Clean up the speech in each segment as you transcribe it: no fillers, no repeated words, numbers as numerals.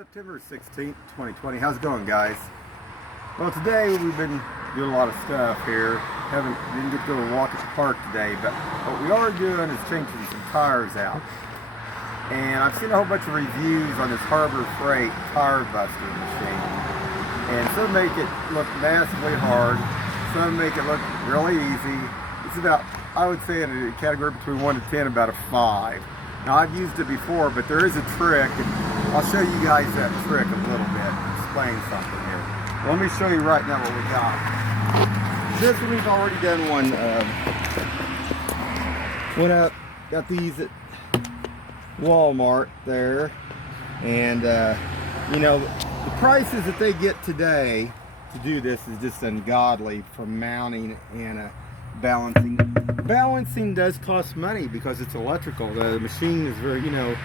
September 16th, 2020. How's it going, guys? Well, today we've been doing a lot of stuff here. Didn't get to go walk at the park today, but what we are doing is changing some tires out. And I've seen a whole bunch of reviews on this Harbor Freight tire buster machine. And some make it look massively hard, some make it look really easy. It's about, I would say, in a category between 1 to 10, about a 5. Now, I've used it before, but there is a trick, and I'll show you guys that trick a little bit, explain something here. Let me show you right now what we got. This one, we've already done one. Went out, got these at Walmart there, and you know, the prices that they get today to do this is just ungodly for mounting and balancing. Balancing does cost money because it's electrical. The machine is very, you know,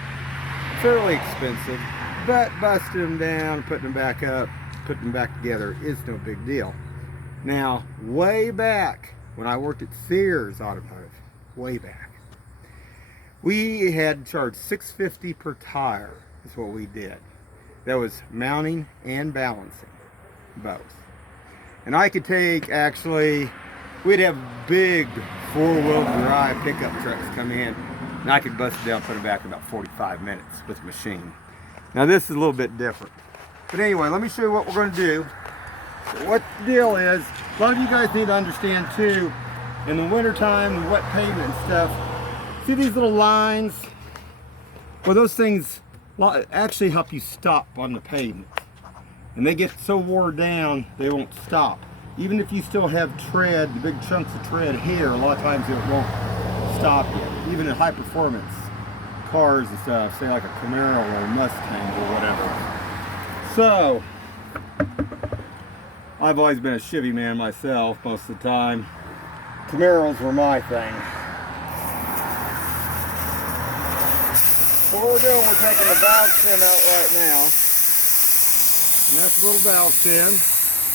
fairly expensive, but busting them down, putting them back up, putting them back together is no big deal. Now, way back when I worked at Sears Automotive, way back, we had charged $6.50 per tire is what we did. That was mounting and balancing, both. And I could take, actually, we'd have big four-wheel drive pickup trucks come in, and I could bust it down, put it back in about 45 minutes with the machine. Now this is a little bit different. But anyway, let me show you what we're going to do. So what the deal is, a lot of you guys need to understand too, in the wintertime, with wet pavement and stuff, see these little lines? Well, those things actually help you stop on the pavement. And they get so worn down, they won't stop. Even if you still have tread, the big chunks of tread here, a lot of times it won't stop you. Even in high performance cars and stuff, say like a Camaro or a Mustang or whatever. So, I've always been a Chevy man myself most of the time. Camaros were my thing. So what we're doing, we're taking the valve stem out right now. And that's a little valve stem.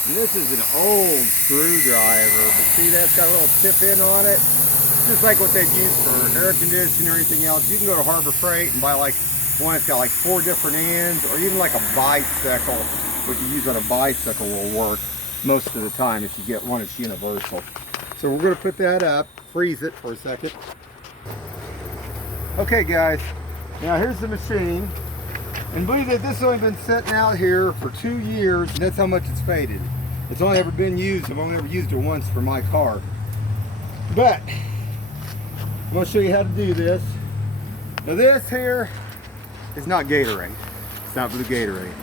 And this is an old screwdriver, but see, that's got a little tip in on it. Just like what they'd use for air conditioning or anything else. You can go to Harbor Freight and buy like one that's got like 4 different ends, or even like a bicycle. What you use on a bicycle will work most of the time if you get one that's universal. So we're going to put that up, freeze it for a second. Okay guys, now here's the machine. And believe that this has only been sitting out here for 2 years, and that's how much it's faded. It's only ever been used, I've only ever used it once for my car. But, I'm going to show you how to do this. Now this here is not Gatorade. It's not blue Gatorade.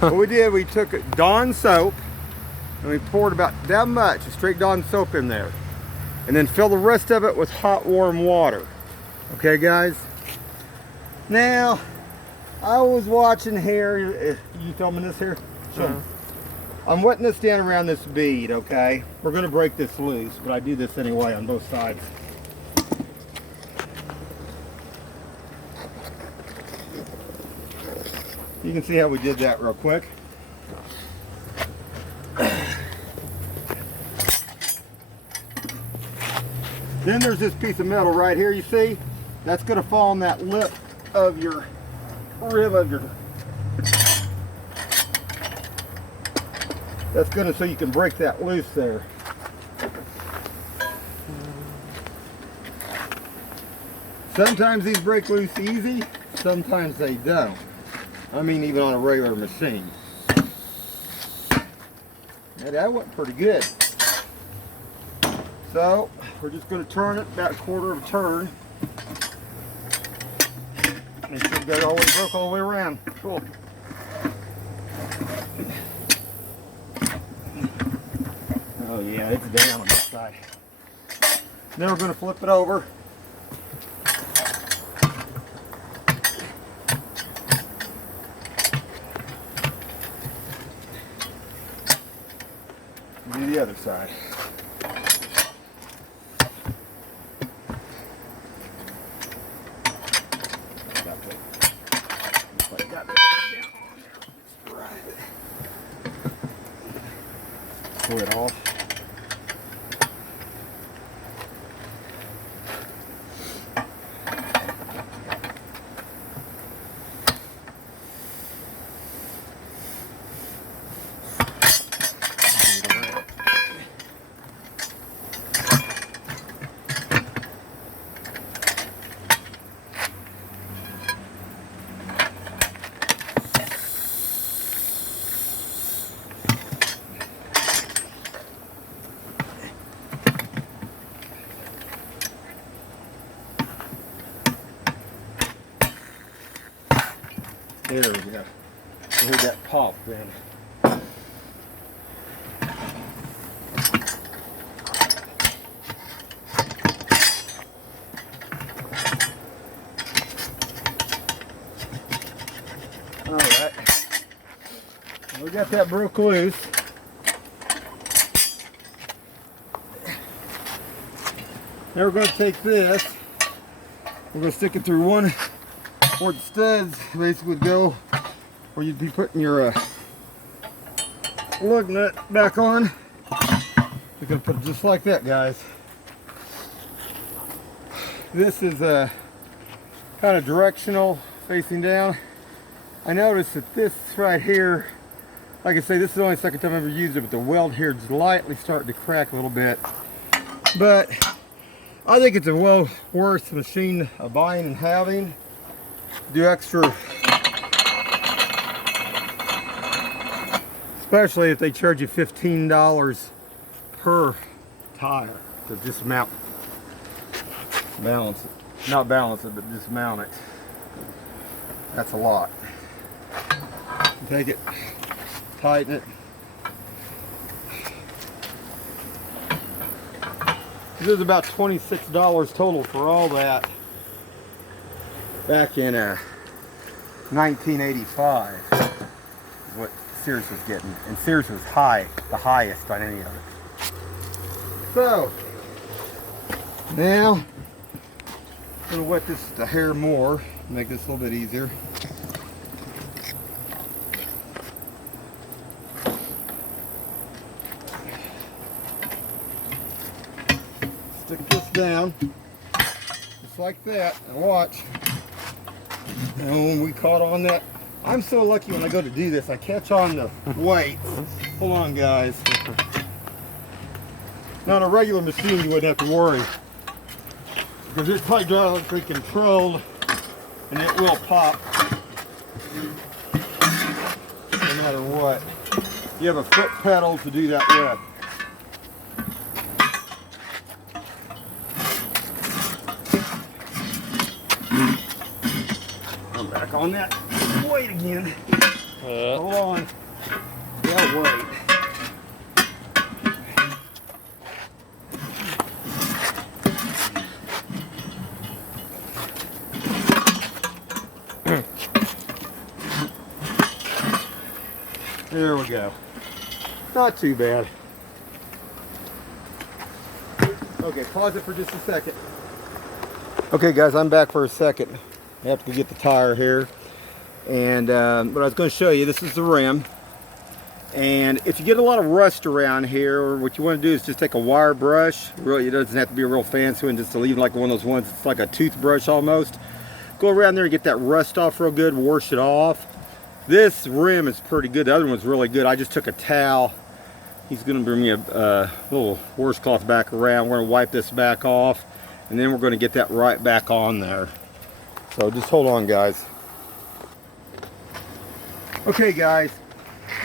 What we did, we took Dawn soap, and we poured about that much, straight Dawn soap in there. And then fill the rest of it with hot, warm water. Okay guys? Now, I was watching here, you filming this here? Sure. I'm wetting this down around this bead, okay? We're gonna break this loose, but I do this anyway on both sides. You can see how we did that real quick. Then there's this piece of metal right here, you see? That's gonna fall on that lip of your rim of your, that's gonna, so you can break that loose there. Sometimes these break loose easy, sometimes they don't. I mean, even on a regular machine. Now that went pretty good. So we're just going to turn it about a quarter of a turn. Make sure we got it all the way broke all the way around. Cool. Oh yeah, it's down on this side. Then we're going to flip it over. Do the other side. Pull it off. There we go. I heard that pop then. Alright. We got that broke loose. Now we're going to take this. We're going to stick it through one where the studs basically would go, where you'd be putting your lug nut back on. We're going to put it just like that, guys. This is kind of directional, facing down. I noticed that this right here, like I say, this is the only second time I've ever used it, but the weld here is lightly starting to crack a little bit. But I think it's a well worth machine of buying and having. Do extra, especially if they charge you $15 per tire to just balance it. Not balance it, but just mount it. That's a lot. Take it, tighten it. This is about $26 total for all that back in 1985 is what Sears was getting, and Sears was the highest on any of it. So now I'm going to wet this a hair more, make this a little bit easier. Stick this down, just like that, and watch. And when we caught on that, I'm so lucky when I go to do this, I catch on the weights. Hold on, guys. Now on a regular machine, you wouldn't have to worry, because it's hydraulically controlled, and it will pop no matter what. You have a foot pedal to do that with. I'm back on that weight again. Hold on. Yeah, wait. There we go. Not too bad. Okay, pause it for just a second. Okay guys, I'm back for a second. I have to get the tire here. And what I was going to show you, this is the rim. And if you get a lot of rust around here, what you want to do is just take a wire brush. Really, it doesn't have to be a real fancy one, just to leave like one of those ones, it's like a toothbrush almost. Go around there and get that rust off real good, wash it off. This rim is pretty good. The other one's really good. I just took a towel. He's going to bring me a little washcloth back around. We're going to wipe this back off, and then we're going to get that right back on there. So just hold on, guys. Okay, guys.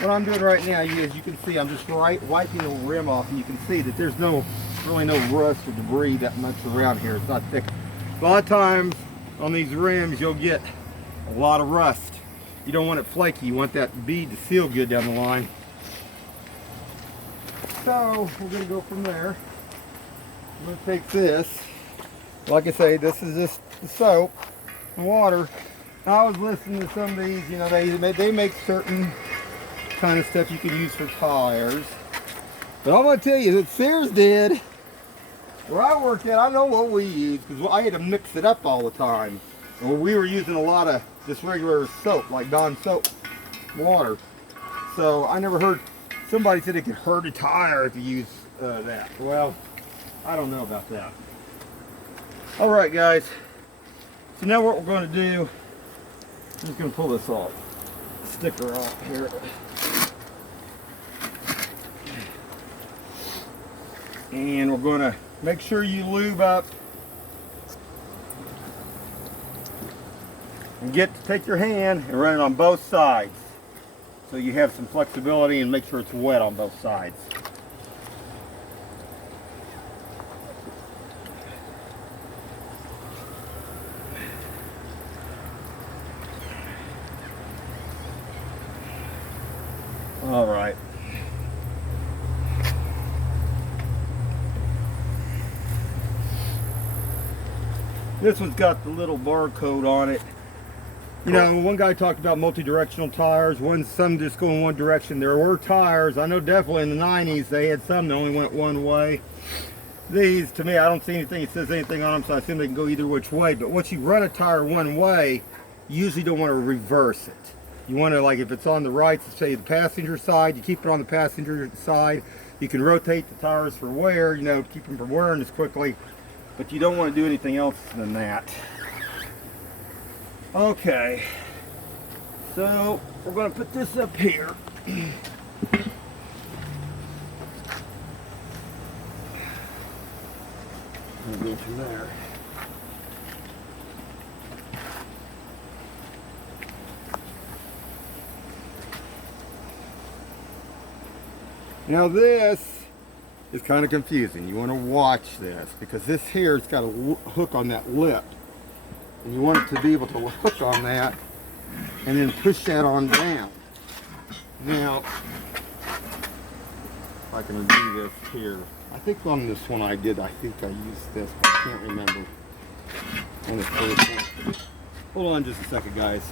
What I'm doing right now, as you can see, I'm just wiping the rim off, and you can see that there's really no rust or debris that much around here. It's not thick. A lot of times on these rims, you'll get a lot of rust. You don't want it flaky. You want that bead to seal good down the line. So we're going to go from there. I'm going to take this. Like I say, this is just the soap and water. I was listening to some of these. You know, they make certain kind of stuff you can use for tires. But I'm going to tell you that Sears did. Where I worked at, I know what we used, because I had to mix it up all the time. And we were using a lot of just regular soap, like Dawn soap water. So I never heard, somebody said it could hurt a tire if you use that. Well, I don't know about that. Alright guys, so now what we're going to do, I'm just going to pull this off, sticker off here. And we're going to make sure you lube up. And take your hand and run it on both sides, so you have some flexibility, and make sure it's wet on both sides. All right. This one's got the little barcode on it. You know, one guy talked about multi-directional tires. Some just go in one direction. There were tires, I know definitely in the 90s, they had some that only went one way. These, to me, I don't see anything that says anything on them, so I assume they can go either which way. But once you run a tire one way, you usually don't want to reverse it. You want to, like, if it's on the right, say the passenger side, you keep it on the passenger side. You can rotate the tires for wear, you know, to keep them from wearing as quickly. But you don't want to do anything else than that. Okay, so we're going to put this up here. We'll go from there. Now this is kind of confusing. You want to watch this because this here has got a hook on that lip. And you want it to be able to hook on that and then push that on down. Now, if I can do this here. I think on this one I used this, but I can't remember on the first one. Hold on just a second, guys.